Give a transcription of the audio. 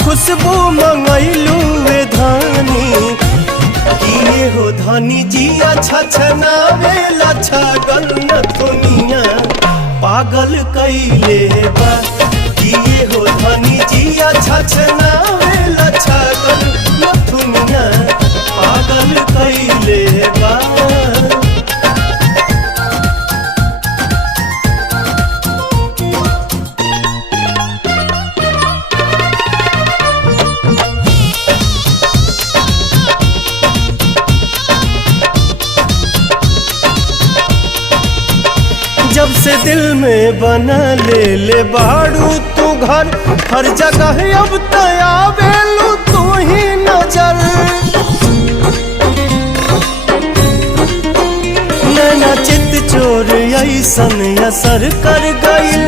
खुशबू मंगैलू वे धानी किए हो धनी जी अच्छा छनावे लच्छा गन्न दुनिया पागल कैले बा किए हो धनी जी अच्छा छनावे लच्छा गन्न दुनिया पागल कैले बा। जब से दिल में बना ले बाड़ू तू घर हर जगह अब तया बेलू तू ही नजर नैना चित चोर ऐसन असर कर गइल।